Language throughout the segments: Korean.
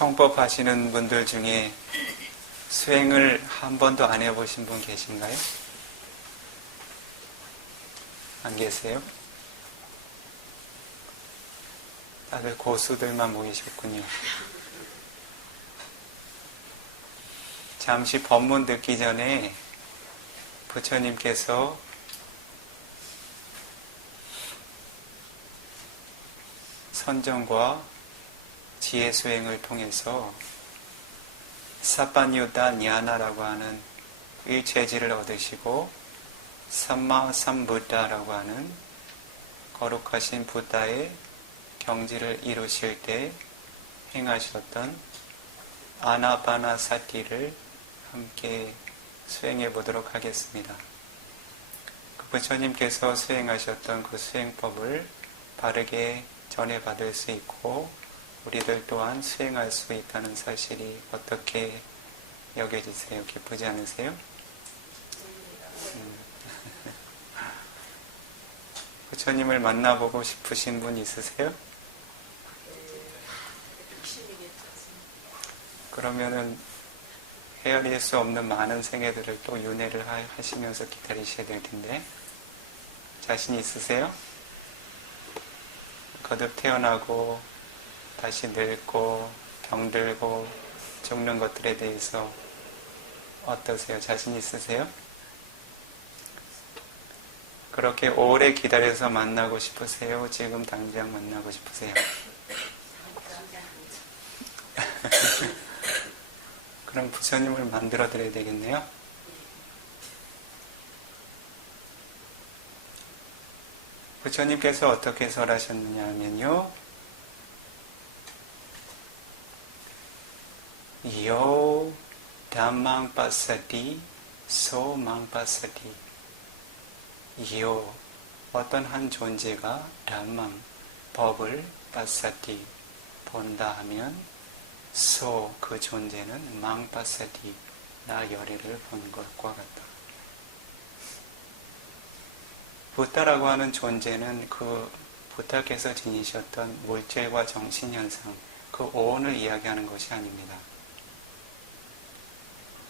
청법 하시는 분들 중에 수행을 한 번도 안 해보신 분 계신가요? 안 계세요? 다들 고수들만 모이셨군요. 잠시 법문 듣기 전에 부처님께서 선정과 지혜 수행을 통해서 사빠뉴다 냐나라고 하는 일체지를 얻으시고 삼마 삼부다라고 하는 거룩하신 부다의 경지를 이루실 때 행하셨던 아나파나사티를 함께 수행해 보도록 하겠습니다. 그 부처님께서 수행하셨던 그 수행법을 바르게 전해받을 수 있고 우리들 또한 수행할 수 있다는 사실이 어떻게 여겨지세요? 기쁘지 않으세요? 부처님을 만나보고 싶으신 분 있으세요? 그러면은 헤아릴 수 없는 많은 생애들을 또 윤회를 하시면서 기다리셔야 될 텐데 자신 있으세요? 거듭 태어나고 다시 늙고 병들고 죽는 것들에 대해서 어떠세요? 자신 있으세요? 그렇게 오래 기다려서 만나고 싶으세요? 지금 당장 만나고 싶으세요? 그럼 부처님을 만들어 드려야 되겠네요? 부처님께서 어떻게 설하셨느냐 하면요, 요 담망 빠사티 소망 빠사티. 요 어떤 한 존재가 담망 법을 빠사티 본다 하면 소 그 존재는 망 빠사티 나 열애를 본 것과 같다. 부타라고 하는 존재는 그 부타께서 지니셨던 물질과 정신현상 그 오혼을 이야기하는 것이 아닙니다.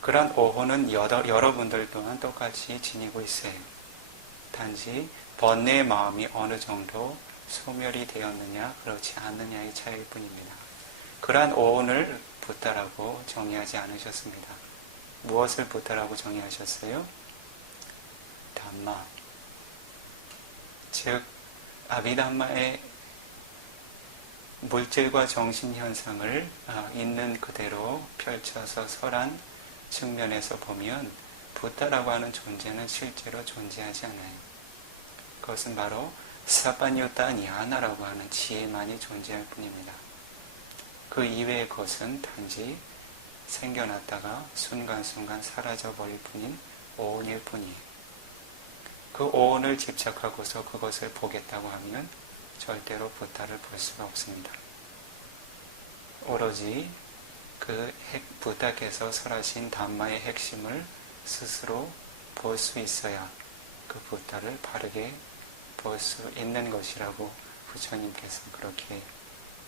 그런 오혼은 여러분들 또한 똑같이 지니고 있어요. 단지 번뇌의 마음이 어느 정도 소멸이 되었느냐 그렇지 않느냐의 차이일 뿐입니다. 그러한 오혼을 부타라고 정의하지 않으셨습니다. 무엇을 부타라고 정의하셨어요? 담마, 즉 아비담마의 물질과 정신현상을 있는 그대로 펼쳐서 설한 측면에서 보면 부타라고 하는 존재는 실제로 존재하지 않아요. 그것은 바로 사파뉴타 냐나라고 하는 지혜만이 존재할 뿐입니다. 그 이외의 것은 단지 생겨났다가 순간순간 사라져버릴 뿐인 오온일 뿐이에요. 그 오온을 집착하고서 그것을 보겠다고 하면 절대로 부타를 볼 수가 없습니다. 오로지 그 부타께서 설하신 담마의 핵심을 스스로 볼 수 있어야 그 부타를 바르게 볼 수 있는 것이라고 부처님께서 그렇게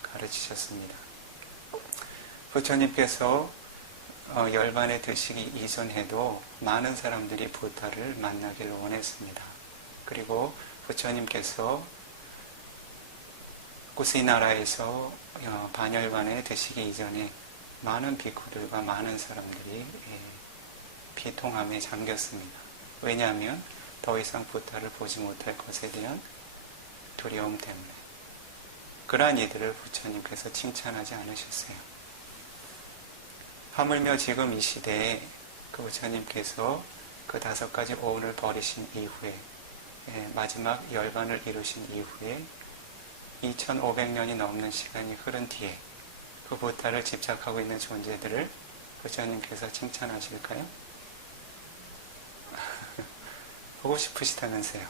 가르치셨습니다. 부처님께서 열반에 드시기 이전에도 많은 사람들이 부타를 만나기를 원했습니다. 그리고 부처님께서 구시나라에서 반열반에 드시기 이전에 많은 비쿠들과 많은 사람들이 비통함에 잠겼습니다. 왜냐하면 더 이상 부타를 보지 못할 것에 대한 두려움 때문에. 그러한 이들을 부처님께서 칭찬하지 않으셨어요. 하물며 지금 이 시대에 그 부처님께서 그 5가지 오온을 버리신 이후에 마지막 열반을 이루신 이후에 2500년이 넘는 시간이 흐른 뒤에 그 부타를 집착하고 있는 존재들을 부처님께서 칭찬하실까요? 보고 싶으시다면서요.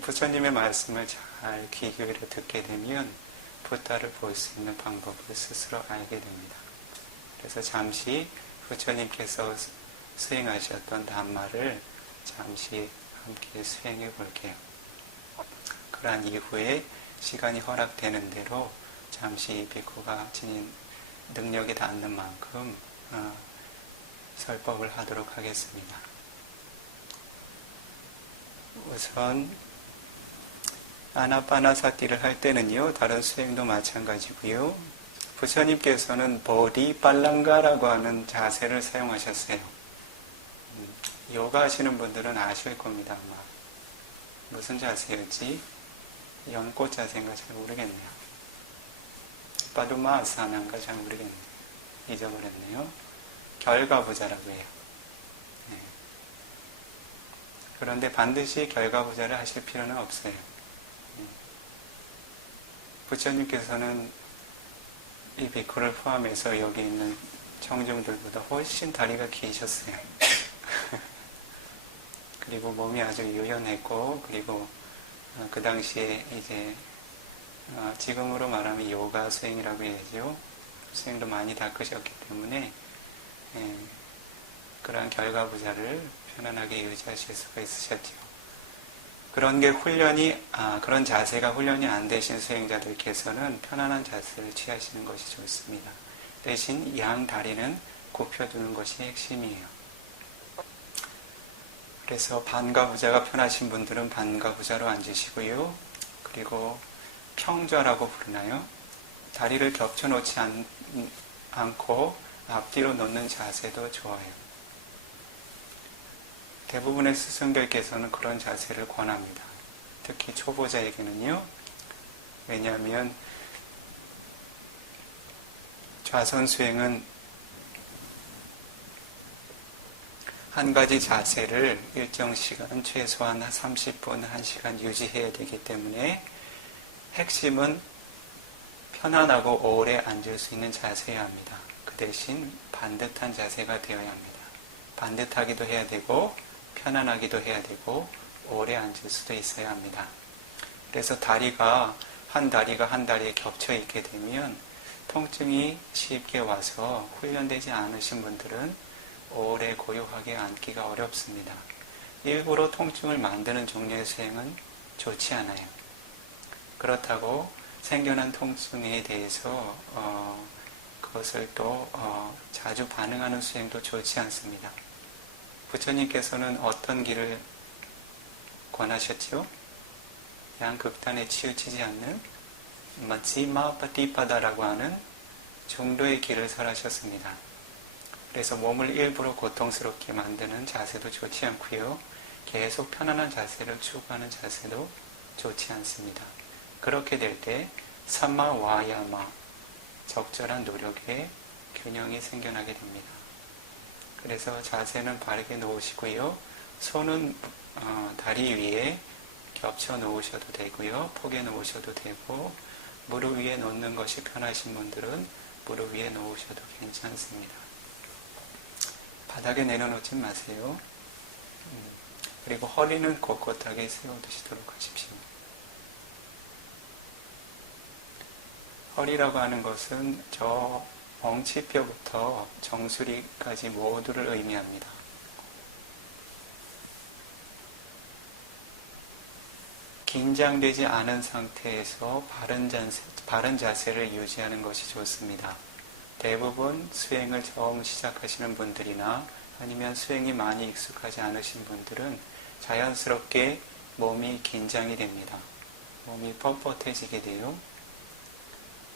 부처님의 말씀을 잘 귀 기울여 듣게 되면 부타를 볼 수 있는 방법을 스스로 알게 됩니다. 그래서 잠시 부처님께서 수행하셨던 담마를 잠시 함께 수행해 볼게요. 그러한 이후에 시간이 허락되는 대로 잠시 비쿠가 지닌 능력이 닿는 만큼 설법을 하도록 하겠습니다. 우선 아나파나사티를 할 때는요, 다른 수행도 마찬가지고요. 부처님께서는 보디팔랑가라고 하는 자세를 사용하셨어요. 요가 하시는 분들은 아실 겁니다. 아마. 무슨 자세였지? 연꽃 자세인가 잘 모르겠네요. 빠두마 아사나인가 잘 모르겠네요. 잊어버렸네요. 결과부자라고 해요. 네. 그런데 반드시 결과부자를 하실 필요는 없어요. 부처님께서는 이 비쿠를 포함해서 여기 있는 청중들보다 훨씬 다리가 기셨어요. 그리고 몸이 아주 유연했고, 그리고 그 당시에 이제 지금으로 말하면 요가 수행이라고 해야죠. 수행도 많이 닦으셨기 때문에 그러한 결과부자를 편안하게 유지하실 수가 있으셨죠. 그런 게 그런 자세가 훈련이 안 되신 수행자들께서는 편안한 자세를 취하시는 것이 좋습니다. 대신 양 다리는 굽혀두는 것이 핵심이에요. 그래서 반가부자가 편하신 분들은 반가부자로 앉으시고요. 그리고 평좌라고 부르나요? 다리를 겹쳐놓지 않고 앞뒤로 놓는 자세도 좋아요. 대부분의 스승들께서는 그런 자세를 권합니다. 특히 초보자에게는요. 왜냐하면 좌선 수행은 한 가지 자세를 일정 시간, 최소한 30분, 1시간 유지해야 되기 때문에 핵심은 편안하고 오래 앉을 수 있는 자세여야 합니다. 그 대신 반듯한 자세가 되어야 합니다. 반듯하기도 해야 되고 편안하기도 해야 되고 오래 앉을 수도 있어야 합니다. 그래서 한 다리에 겹쳐 있게 되면 통증이 쉽게 와서 훈련되지 않으신 분들은 오래 고요하게 앉기가 어렵습니다. 일부러 통증을 만드는 종류의 수행은 좋지 않아요. 그렇다고 생겨난 통증에 대해서 그것을 또 자주 반응하는 수행도 좋지 않습니다. 부처님께서는 어떤 길을 권하셨죠? 양극단에 치우치지 않는 마치마 파티파다라고 하는 중도의 길을 설하셨습니다. 그래서 몸을 일부러 고통스럽게 만드는 자세도 좋지 않고요. 계속 편안한 자세를 추구하는 자세도 좋지 않습니다. 그렇게 될 때 삼마 와야마, 적절한 노력에 균형이 생겨나게 됩니다. 그래서 자세는 바르게 놓으시고요. 손은 다리 위에 겹쳐 놓으셔도 되고요. 포개 놓으셔도 되고, 무릎 위에 놓는 것이 편하신 분들은 무릎 위에 놓으셔도 괜찮습니다. 바닥에 내려놓지 마세요. 그리고 허리는 꼿꼿하게 세워두시도록 하십시오. 허리라고 하는 것은 저 엉치뼈부터 정수리까지 모두를 의미합니다. 긴장되지 않은 상태에서 바른 자세를 유지하는 것이 좋습니다. 대부분 수행을 처음 시작하시는 분들이나 아니면 수행이 많이 익숙하지 않으신 분들은 자연스럽게 몸이 긴장이 됩니다. 몸이 뻣뻣해지게 돼요.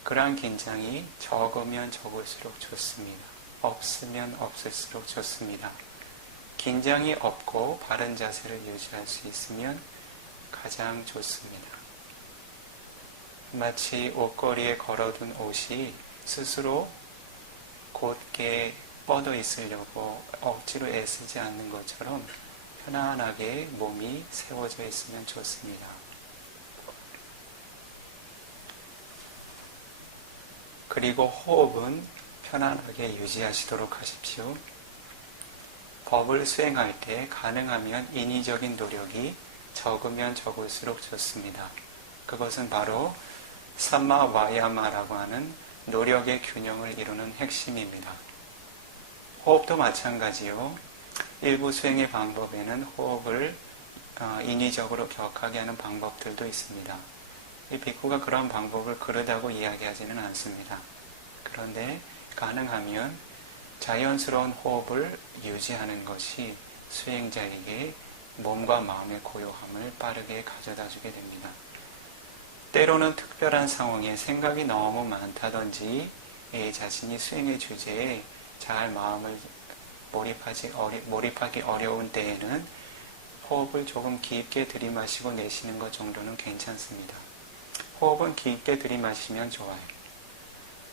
그러한 긴장이 적으면 적을수록 좋습니다. 없으면 없을수록 좋습니다. 긴장이 없고 바른 자세를 유지할 수 있으면 가장 좋습니다. 마치 옷걸이에 걸어둔 옷이 스스로 곧게 뻗어 있으려고 억지로 애쓰지 않는 것처럼 편안하게 몸이 세워져 있으면 좋습니다. 그리고 호흡은 편안하게 유지하시도록 하십시오. 법을 수행할 때 가능하면 인위적인 노력이 적으면 적을수록 좋습니다. 그것은 바로 삼마 와야마라고 하는 노력의 균형을 이루는 핵심입니다. 호흡도 마찬가지요. 일부 수행의 방법에는 호흡을 인위적으로 격하게 하는 방법들도 있습니다. 이 비쿠가 그런 방법을 그르다고 이야기하지는 않습니다. 그런데 가능하면 자연스러운 호흡을 유지하는 것이 수행자에게 몸과 마음의 고요함을 빠르게 가져다 주게 됩니다. 때로는 특별한 상황에 생각이 너무 많다든지 자신이 수행의 주제에 잘 마음을 몰입하기 어려운 때에는 호흡을 조금 깊게 들이마시고 내쉬는 것 정도는 괜찮습니다. 호흡은 깊게 들이마시면 좋아요.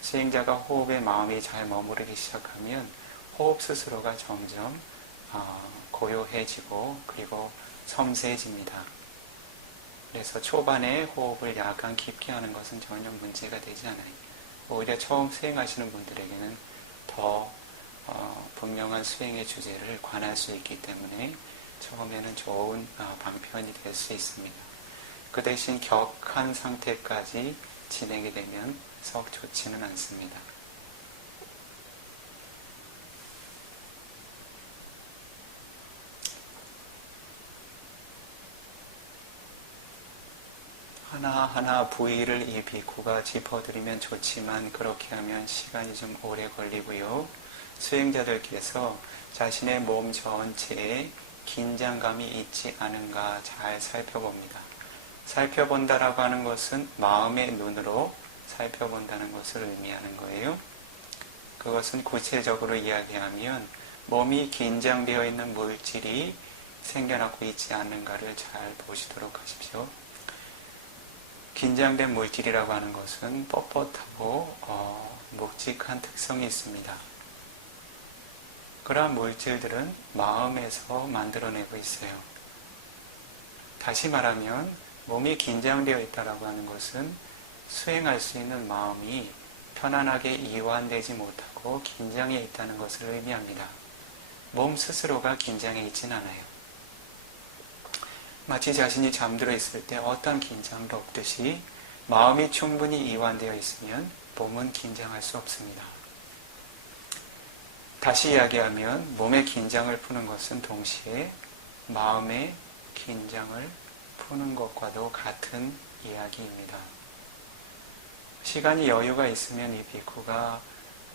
수행자가 호흡에 마음이 잘 머무르기 시작하면 호흡 스스로가 점점 고요해지고 그리고 섬세해집니다. 그래서 초반에 호흡을 약간 깊게 하는 것은 전혀 문제가 되지 않아요. 오히려 처음 수행하시는 분들에게는 더 분명한 수행의 주제를 관할 수 있기 때문에 처음에는 좋은 방편이 될 수 있습니다. 그 대신 격한 상태까지 진행이 되면 썩 좋지는 않습니다. 하나하나 부위를 이 비쿠가 짚어드리면 좋지만 그렇게 하면 시간이 좀 오래 걸리고요. 수행자들께서 자신의 몸 전체에 긴장감이 있지 않은가 잘 살펴봅니다. 살펴본다라고 하는 것은 마음의 눈으로 살펴본다는 것을 의미하는 거예요. 그것은 구체적으로 이야기하면 몸이 긴장되어 있는 물질이 생겨나고 있지 않는가를 잘 보시도록 하십시오. 긴장된 물질이라고 하는 것은 뻣뻣하고 묵직한 특성이 있습니다. 그러한 물질들은 마음에서 만들어내고 있어요. 다시 말하면 몸이 긴장되어 있다고 하는 것은 수행할 수 있는 마음이 편안하게 이완되지 못하고 긴장해 있다는 것을 의미합니다. 몸 스스로가 긴장해 있진 않아요. 마치 자신이 잠들어 있을 때 어떤 긴장도 없듯이 마음이 충분히 이완되어 있으면 몸은 긴장할 수 없습니다. 다시 이야기하면 몸의 긴장을 푸는 것은 동시에 마음의 긴장을 푸는 것과도 같은 이야기입니다. 시간이 여유가 있으면 이 비쿠가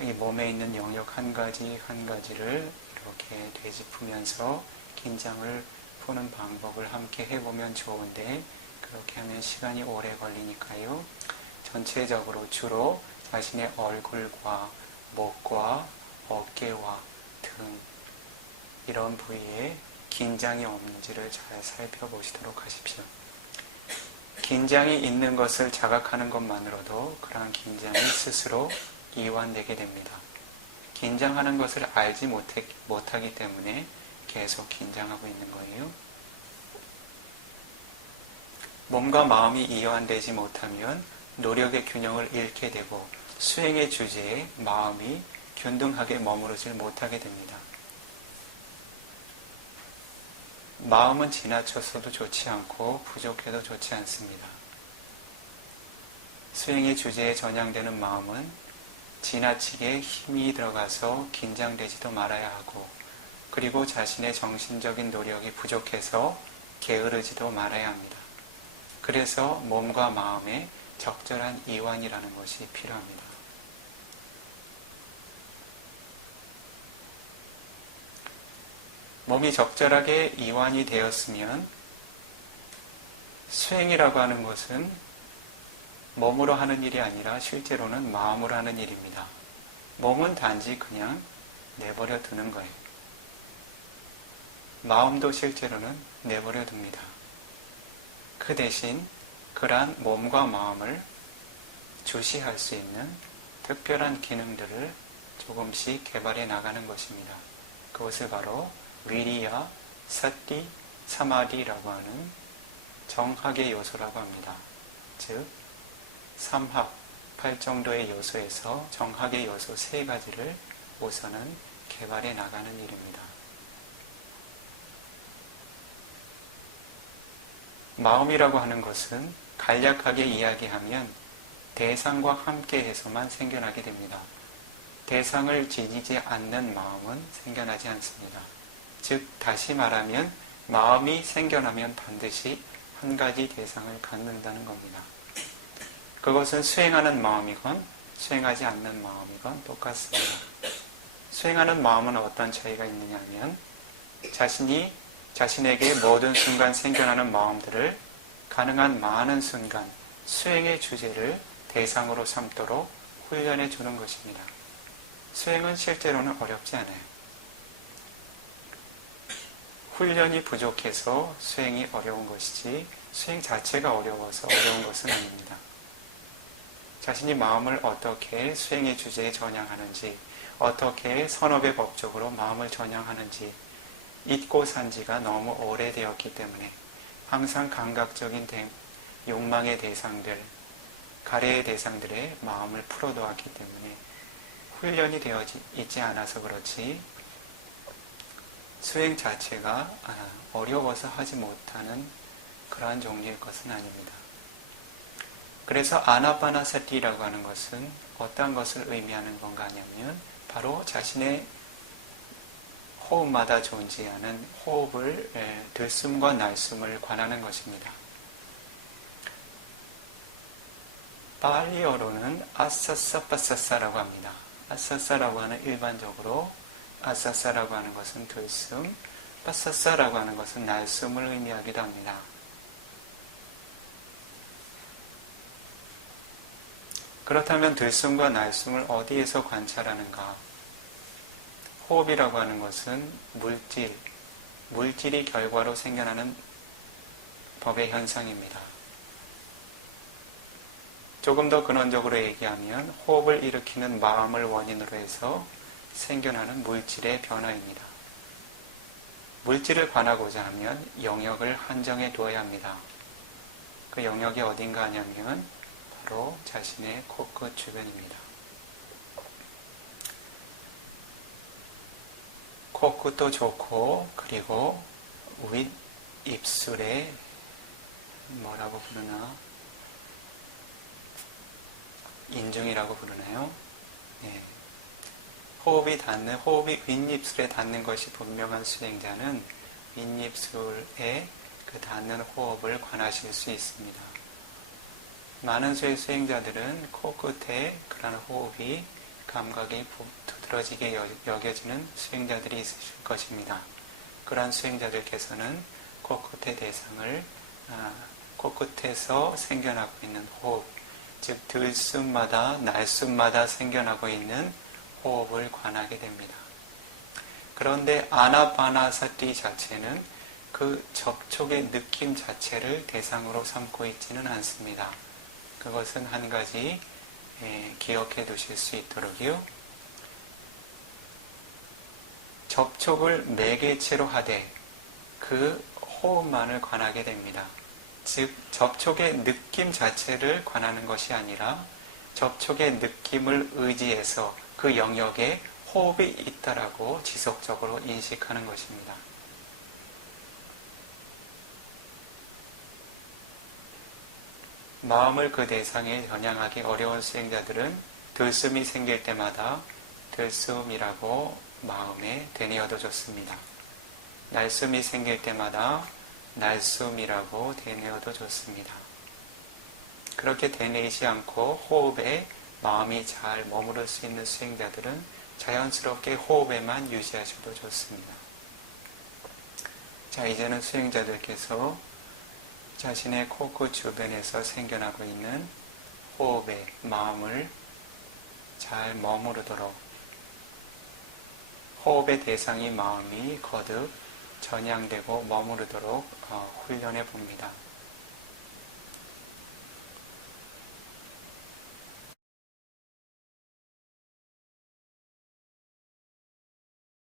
이 몸에 있는 영역 한 가지 한 가지를 이렇게 되짚으면서 긴장을 푸는 방법을 함께 해보면 좋은데 그렇게 하면 시간이 오래 걸리니까요. 전체적으로 주로 자신의 얼굴과 목과 어깨와 등 이런 부위에 긴장이 없는지를 잘 살펴보시도록 하십시오. 긴장이 있는 것을 자각하는 것만으로도 그러한 긴장이 스스로 이완되게 됩니다. 긴장하는 것을 알지 못하기 때문에 계속 긴장하고 있는 거예요. 몸과 마음이 이완되지 못하면 노력의 균형을 잃게 되고 수행의 주제에 마음이 균등하게 머무르질 못하게 됩니다. 마음은 지나쳐서도 좋지 않고 부족해도 좋지 않습니다. 수행의 주제에 전향되는 마음은 지나치게 힘이 들어가서 긴장되지도 말아야 하고 그리고 자신의 정신적인 노력이 부족해서 게으르지도 말아야 합니다. 그래서 몸과 마음의 적절한 이완이라는 것이 필요합니다. 몸이 적절하게 이완이 되었으면 수행이라고 하는 것은 몸으로 하는 일이 아니라 실제로는 마음으로 하는 일입니다. 몸은 단지 그냥 내버려 두는 거예요. 마음도 실제로는 내버려 둡니다. 그 대신 그러한 몸과 마음을 주시할 수 있는 특별한 기능들을 조금씩 개발해 나가는 것입니다. 그것을 바로 위리야, 사띠, 사마디라고 하는 정학의 요소라고 합니다. 즉, 삼학, 8정도의 요소에서 정학의 요소 3가지를 우선은 개발해 나가는 일입니다. 마음이라고 하는 것은 간략하게 이야기하면 대상과 함께해서만 생겨나게 됩니다. 대상을 지니지 않는 마음은 생겨나지 않습니다. 즉 다시 말하면 마음이 생겨나면 반드시 한 가지 대상을 갖는다는 겁니다. 그것은 수행하는 마음이건 수행하지 않는 마음이건 똑같습니다. 수행하는 마음은 어떤 차이가 있느냐 하면 자신에게 모든 순간 생겨나는 마음들을 가능한 많은 순간 수행의 주제를 대상으로 삼도록 훈련해 주는 것입니다. 수행은 실제로는 어렵지 않아요. 훈련이 부족해서 수행이 어려운 것이지 수행 자체가 어려워서 어려운 것은 아닙니다. 자신이 마음을 어떻게 수행의 주제에 전향하는지, 어떻게 선업의 법적으로 마음을 전향하는지 잊고 산 지가 너무 오래되었기 때문에 항상 감각적인 욕망의 대상들, 가래의 대상들의 마음을 풀어놓았기 때문에 훈련이 되어 있지 않아서 그렇지 수행 자체가 어려워서 하지 못하는 그러한 종류의 것은 아닙니다. 그래서 아나파나사티라고 하는 것은 어떤 것을 의미하는 건가 하냐면 바로 자신의 호흡마다 존재하는 호흡을 들숨과 날숨을 관하는 것입니다. 발리어로는 아사사파사사라고 합니다. 아사사라고 하는 일반적으로 아사사라고 하는 것은 들숨, 파사사라고 하는 것은 날숨을 의미하기도 합니다. 그렇다면 들숨과 날숨을 어디에서 관찰하는가? 호흡이라고 하는 것은 물질이 결과로 생겨나는 법의 현상입니다. 조금 더 근원적으로 얘기하면 호흡을 일으키는 마음을 원인으로 해서 생겨나는 물질의 변화입니다. 물질을 관하고자 하면 영역을 한정해 두어야 합니다. 그 영역이 어딘가 하냐면 바로 자신의 코끝 주변입니다. 코끝도 좋고 그리고 윗입술에 뭐라고 부르나? 인중이라고 부르나요? 네. 호흡이 윗입술에 닿는 것이 분명한 수행자는 윗입술에 그 닿는 호흡을 관하실 수 있습니다. 많은 수행자들은 코끝에 그런 호흡이 감각이 두드러지게 여겨지는 수행자들이 있으실 것입니다. 그러한 수행자들께서는 코끝의 대상을 코끝에서 생겨나고 있는 호흡, 즉 들숨마다 날숨마다 생겨나고 있는 호흡을 관하게 됩니다. 그런데 아나파나사티 자체는 그 접촉의 느낌 자체를 대상으로 삼고 있지는 않습니다. 그것은 한 가지 기억해 두실 수 있도록요. 접촉을 매개체로 하되 그 호흡만을 관하게 됩니다. 즉 접촉의 느낌 자체를 관하는 것이 아니라 접촉의 느낌을 의지해서 그 영역에 호흡이 있다라고 지속적으로 인식하는 것입니다. 마음을 그 대상에 전향하기 어려운 수행자들은 들숨이 생길 때마다 들숨이라고 마음에 되뇌어도 좋습니다. 날숨이 생길 때마다 날숨이라고 되뇌어도 좋습니다. 그렇게 되뇌이지 않고 호흡에 마음이 잘 머무를 수 있는 수행자들은 자연스럽게 호흡에만 유지하셔도 좋습니다. 자, 이제는 수행자들께서 자신의 코끝 주변에서 생겨나고 있는 호흡에 마음을 잘 머무르도록 호흡의 대상이 마음이 거듭 전향되고 머무르도록 훈련해 봅니다.